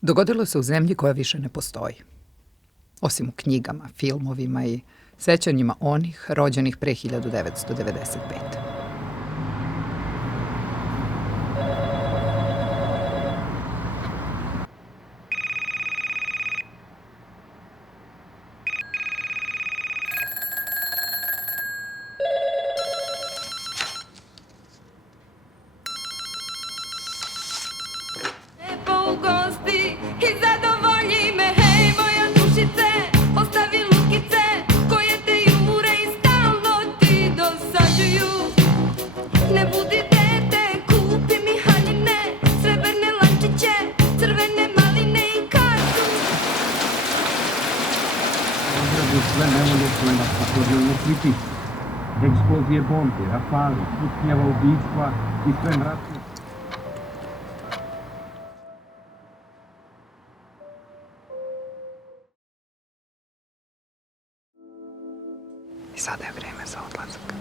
Dogodilo se u zemlji koja više ne postoji. Osim u knjigama, filmovima i sećanjima onih rođenih pre 1995. Sve nevolje koje nas svakodnevno pritiču. Eksplozije bombi, rafali, putnjava ubistva i sve mračne. I sada je vreme za odlazak.